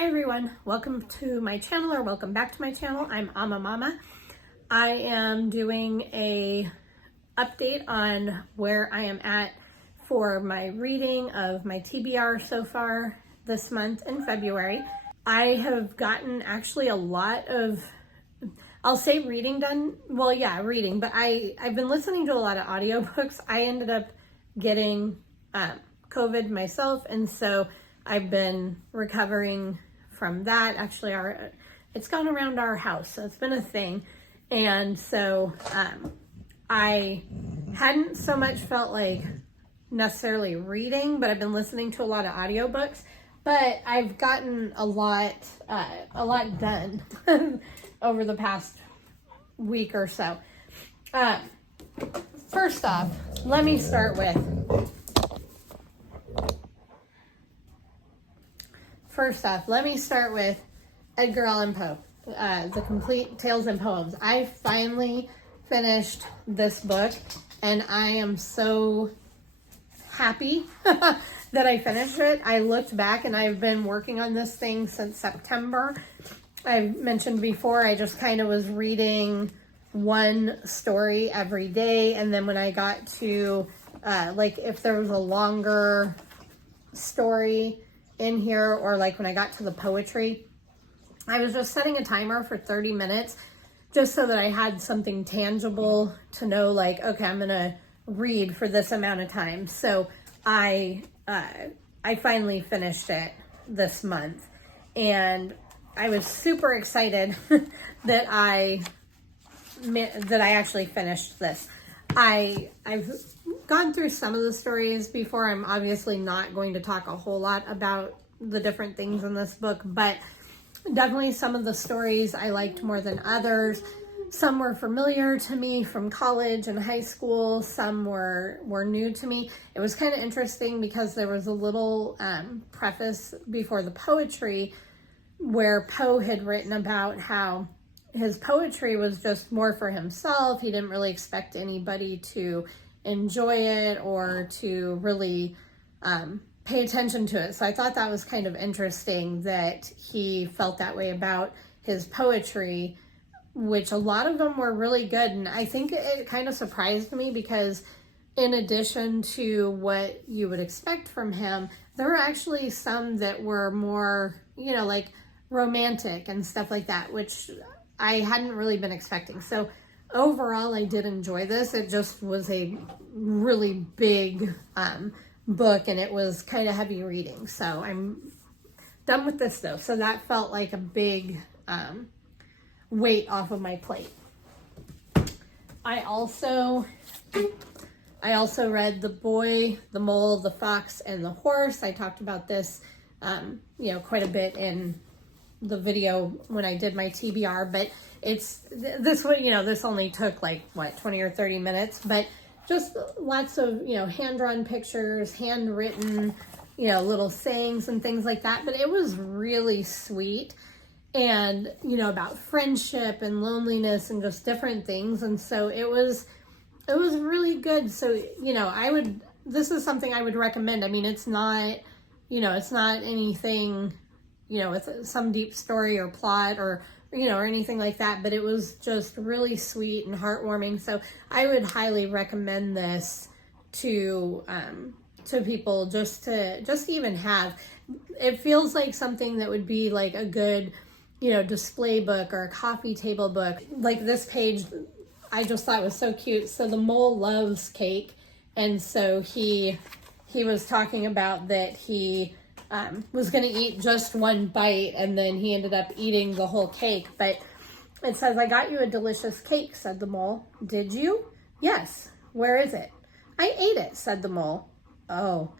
Hi everyone, welcome to my channel, or welcome back to my channel. I'm Amamama. I am doing a update on where I am at for my reading of my TBR so far this month in February. I have gotten actually a lot of, I'll say reading done. Well, yeah, reading, but I've been listening to a lot of audiobooks. I ended up getting COVID myself, and so I've been recovering from that. Actually, it's gone around our house, so it's been a thing. And so I hadn't so much felt like necessarily reading, but I've been listening to a lot of audiobooks. But I've gotten a lot done over the past week or so. First off, let me start with Edgar Allan Poe, The Complete Tales and Poems. I finally finished this book, and I am so happy that I finished it. I looked back, and I've been working on this thing since September. I've mentioned before, I just kind of was reading one story every day, and then when I got to, like, if there was a longer story in here, or like when I got to the poetry, I was just setting a timer for 30 minutes just so that I had something tangible to know, like, okay, I'm gonna read for this amount of time. So I finally finished it this month, and I was super excited that I actually finished this. I've gone through some of the stories before. I'm obviously not going to talk a whole lot about the different things in this book, but definitely some of the stories I liked more than others. Some were familiar to me from college and high school. Some were new to me. It was kind of interesting because there was a little preface before the poetry where Poe had written about how his poetry was just more for himself. He didn't really expect anybody to enjoy it or to really pay attention to it. So I thought that was kind of interesting that he felt that way about his poetry, which a lot of them were really good. And I think it kind of surprised me because in addition to what you would expect from him, there were actually some that were more, like romantic and stuff like that, which I hadn't really been expecting. So overall, I did enjoy this. It just was a really big book, and it was kind of heavy reading. So I'm done with this though. So that felt like a big weight off of my plate. I also read The Boy, the Mole, the Fox, and the Horse. I talked about this, quite a bit in the video when I did my TBR, but this only took like 20 or 30 minutes, but just lots of, hand-drawn pictures, handwritten, little sayings and things like that. But it was really sweet, and, about friendship and loneliness and just different things. And so it was really good. So, this is something I would recommend. I mean, it's not anything, with some deep story or plot or anything like that, but it was just really sweet and heartwarming. So I would highly recommend this to people just to even have. It feels like something that would be like a good, display book or a coffee table book. Like this page, I just thought was so cute. So the mole loves cake, and so he was talking about that he was going to eat just one bite, and then he ended up eating the whole cake. But it says, "I got you a delicious cake," said the mole. "Did you?" "Yes." "Where is it?" "I ate it," said the mole. "Oh,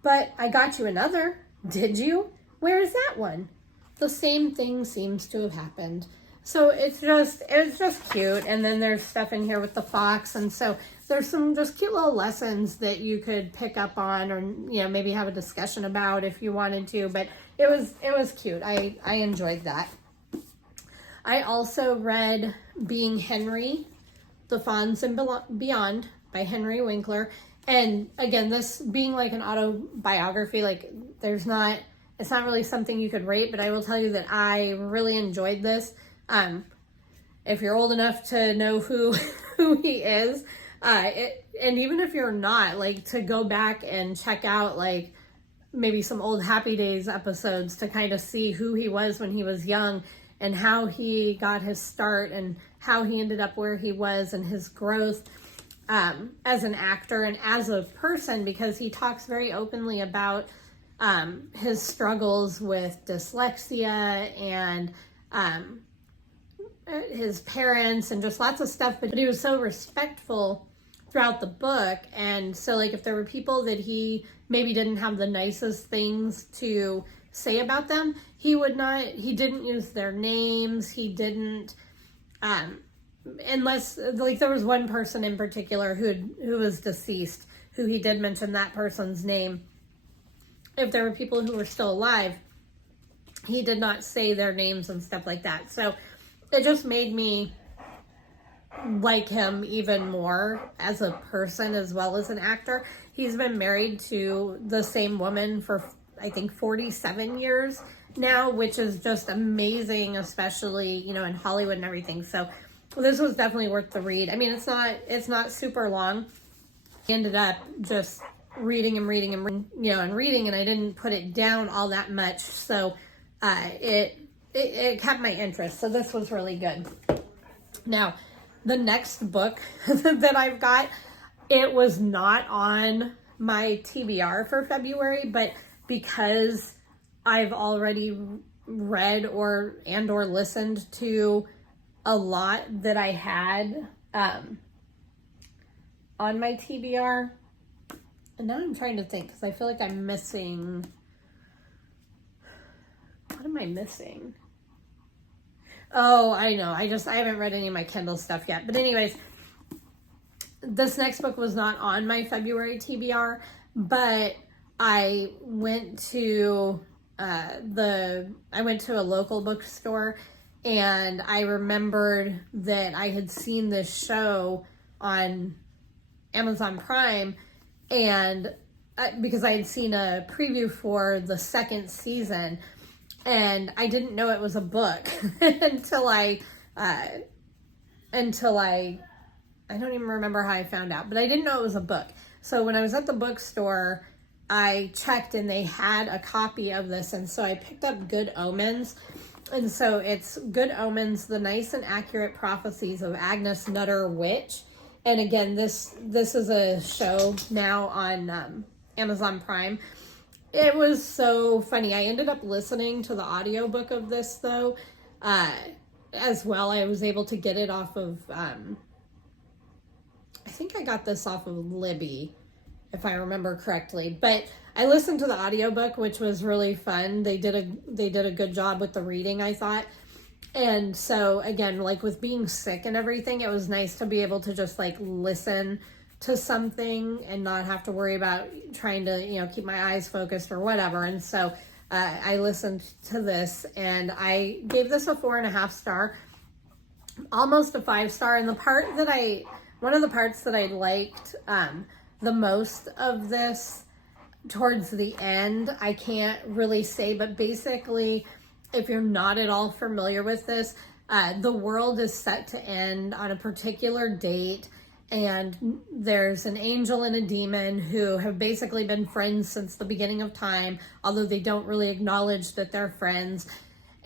but I got you another." "Did you? Where is that one?" The same thing seems to have happened. So it's just cute. And then there's stuff in here with the fox, and so there's some just cute little lessons that you could pick up on, or maybe have a discussion about if you wanted to. But it was cute. I enjoyed that. I also read Being Henry, The Fawns and Beyond by Henry Winkler. And again, this being like an autobiography, like there's not it's not really something you could rate, but I will tell you that I really enjoyed this. If you're old enough to know who he is, and even if you're not, like, to go back and check out like maybe some old Happy Days episodes to kind of see who he was when he was young and how he got his start and how he ended up where he was and his growth as an actor and as a person, because he talks very openly about his struggles with dyslexia and his parents and just lots of stuff, but he was so respectful throughout the book. And so, like, if there were people that he maybe didn't have the nicest things to say about them, he didn't use their names. He didn't, unless, like, there was one person in particular who was deceased, who he did mention that person's name. If there were people who were still alive, he did not say their names and stuff like that. So it just made me like him even more as a person as well as an actor. He's been married to the same woman for, I think, 47 years now, which is just amazing, especially, you know, in Hollywood and everything. So this was definitely worth the read. I mean, it's not super long. I ended up just reading and reading, and I didn't put it down all that much. So it kept my interest. So this was really good. Now, the next book that I've got, it was not on my TBR for February, but because I've already read or listened to a lot that I had on my TBR, and now I'm trying to think, because I feel like I'm missing, what am I missing? Oh, I know. I haven't read any of my Kindle stuff yet. But anyways, this next book was not on my February TBR, but I went to a local bookstore, and I remembered that I had seen this show on Amazon Prime, and because I had seen a preview for the second season, and I didn't know it was a book until I don't even remember how I found out, but I didn't know it was a book. So when I was at the bookstore, I checked and they had a copy of this, and so I picked up Good Omens. And so it's Good Omens, The Nice and Accurate Prophecies of Agnes Nutter Witch. And again, this is a show now on Amazon Prime. It was so funny. I ended up listening to the audiobook of this, though, as well. I was able to get it off of, I think I got this off of Libby, if I remember correctly. But I listened to the audiobook, which was really fun. They did a good job with the reading, I thought. And so, again, like with being sick and everything, it was nice to be able to just like listen to something and not have to worry about trying to, keep my eyes focused or whatever. And so I listened to this, and I gave this a 4.5 star, almost a 5 star. And one of the parts that I liked the most of this towards the end, I can't really say, but basically, if you're not at all familiar with this, the world is set to end on a particular date, and there's an angel and a demon who have basically been friends since the beginning of time, although they don't really acknowledge that they're friends,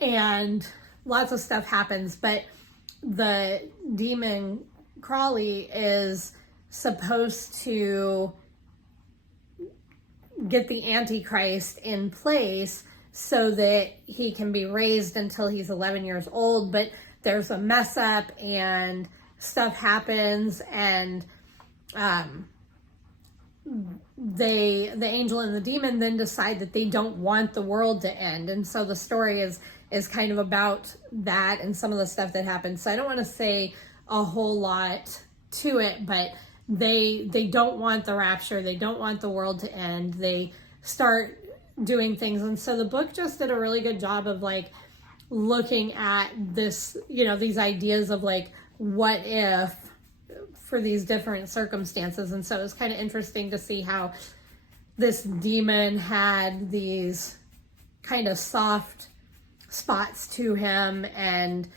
and lots of stuff happens. But the demon Crawley is supposed to get the Antichrist in place so that he can be raised until he's 11 years old, but there's a mess up and stuff happens, and the angel and the demon then decide that they don't want the world to end. And so the story is kind of about that and some of the stuff that happens. So I don't want to say a whole lot to it, but they don't want the rapture. They don't want the world to end. They start doing things. And so the book just did a really good job of like looking at this, these ideas of like, what if for these different circumstances. And so it was kind of interesting to see how this demon had these kind of soft spots to him, and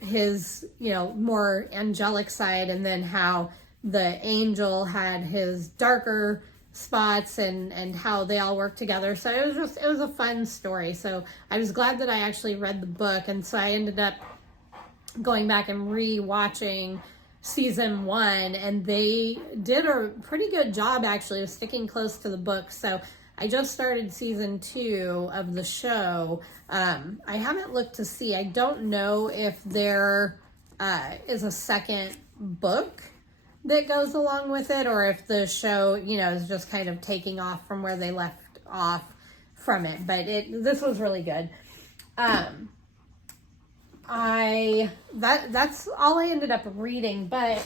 his, more angelic side, and then how the angel had his darker spots, and how they all work together. So it was a fun story. So I was glad that I actually read the book, and so I ended up going back and re-watching season 1, and they did a pretty good job actually of sticking close to the book. So I just started season 2 of the show. I haven't looked to see. I don't know if there is a second book that goes along with it, or if the show, is just kind of taking off from where they left off from it. But this was really good. That's all I ended up reading, but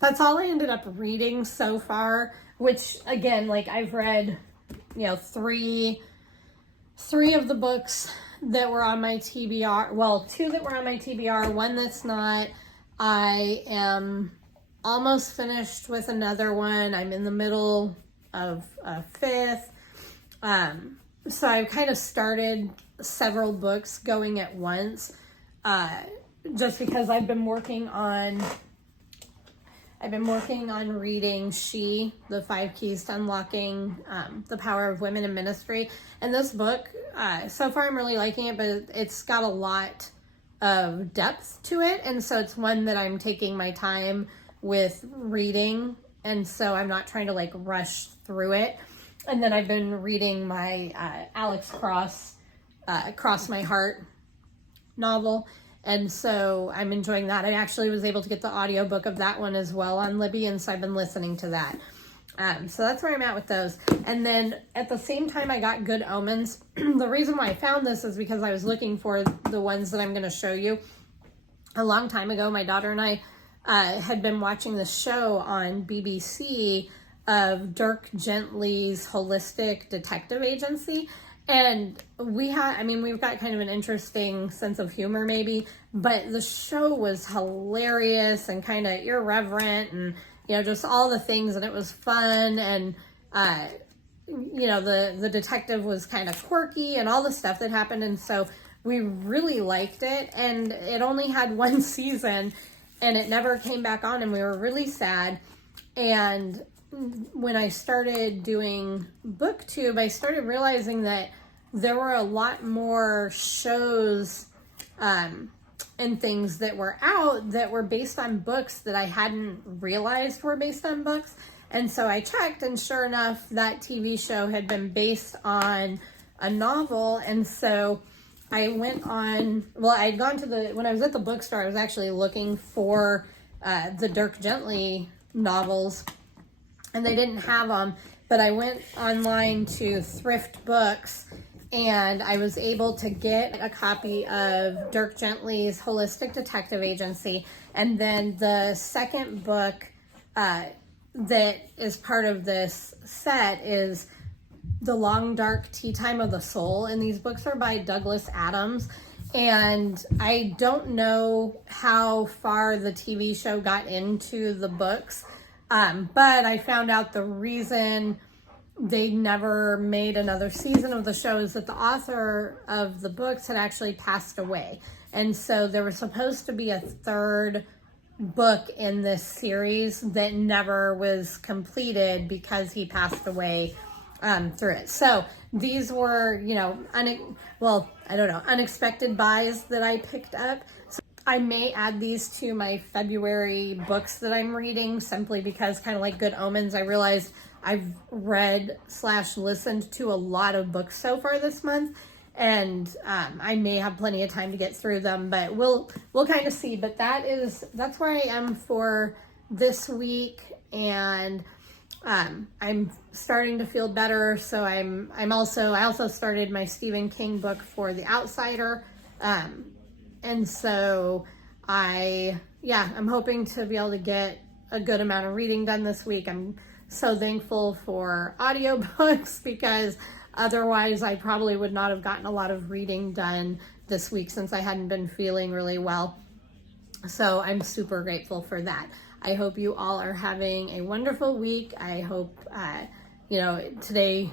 that's all I ended up reading so far, which again, like I've read, three of the books that were on my TBR. Well, 2 that were on my TBR, 1 that's not. I am almost finished with another one. I'm in the middle of a 5th. So I've kind of started several books going at once, just because I've been working on reading She, the 5 Keys to Unlocking the Power of Women in Ministry. And this book, so far I'm really liking it, but it's got a lot of depth to it. And so it's one that I'm taking my time with reading. And so I'm not trying to like rush through it. And then I've been reading my Alex Cross, Cross My Heart novel. And so I'm enjoying that. I actually was able to get the audiobook of that one as well on Libby, and so I've been listening to that. So that's where I'm at with those. And then at the same time, I got Good Omens. The reason why I found this is because I was looking for the ones that I'm going to show you. A long time ago, my daughter and I had been watching the show on BBC of Dirk Gently's Holistic Detective Agency. And we've got kind of an interesting sense of humor maybe, but the show was hilarious and kind of irreverent, and, just all the things, and it was fun. And, the detective was kind of quirky and all the stuff that happened. And so we really liked it, and it only had 1 season and it never came back on, and we were really sad. And when I started doing BookTube, I started realizing that there were a lot more shows and things that were out that were based on books that I hadn't realized were based on books. And so I checked, and sure enough, that TV show had been based on a novel. And so I went on, I'd gone to when I was at the bookstore, I was actually looking for the Dirk Gently novels, and they didn't have them, but I went online to Thrift Books, and I was able to get a copy of Dirk Gently's Holistic Detective Agency. And then the second book that is part of this set is The Long Dark Tea Time of the Soul. And these books are by Douglas Adams. And I don't know how far the TV show got into the books, but I found out the reason they never made another season of the show is that the author of the books had actually passed away. And so there was supposed to be a 3rd book in this series that never was completed because he passed away through it. So these were, unexpected buys that I picked up. So I may add these to my February books that I'm reading, simply because, kind of like Good Omens, I realized I've read/listened to a lot of books so far this month, and I may have plenty of time to get through them, but we'll kind of see. But that's where I am for this week, and I'm starting to feel better. So I also started my Stephen King book for The Outsider, and so I'm hoping to be able to get a good amount of reading done this week. I'm so thankful for audiobooks, because otherwise I probably would not have gotten a lot of reading done this week since I hadn't been feeling really well. So I'm super grateful for that. I hope you all are having a wonderful week. I hope, today,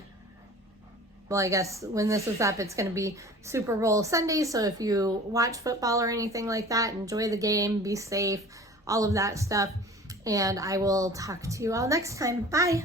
well, I guess when this is up, it's going to be Super Bowl Sunday. So if you watch football or anything like that, enjoy the game, be safe, all of that stuff. And I will talk to you all next time. Bye.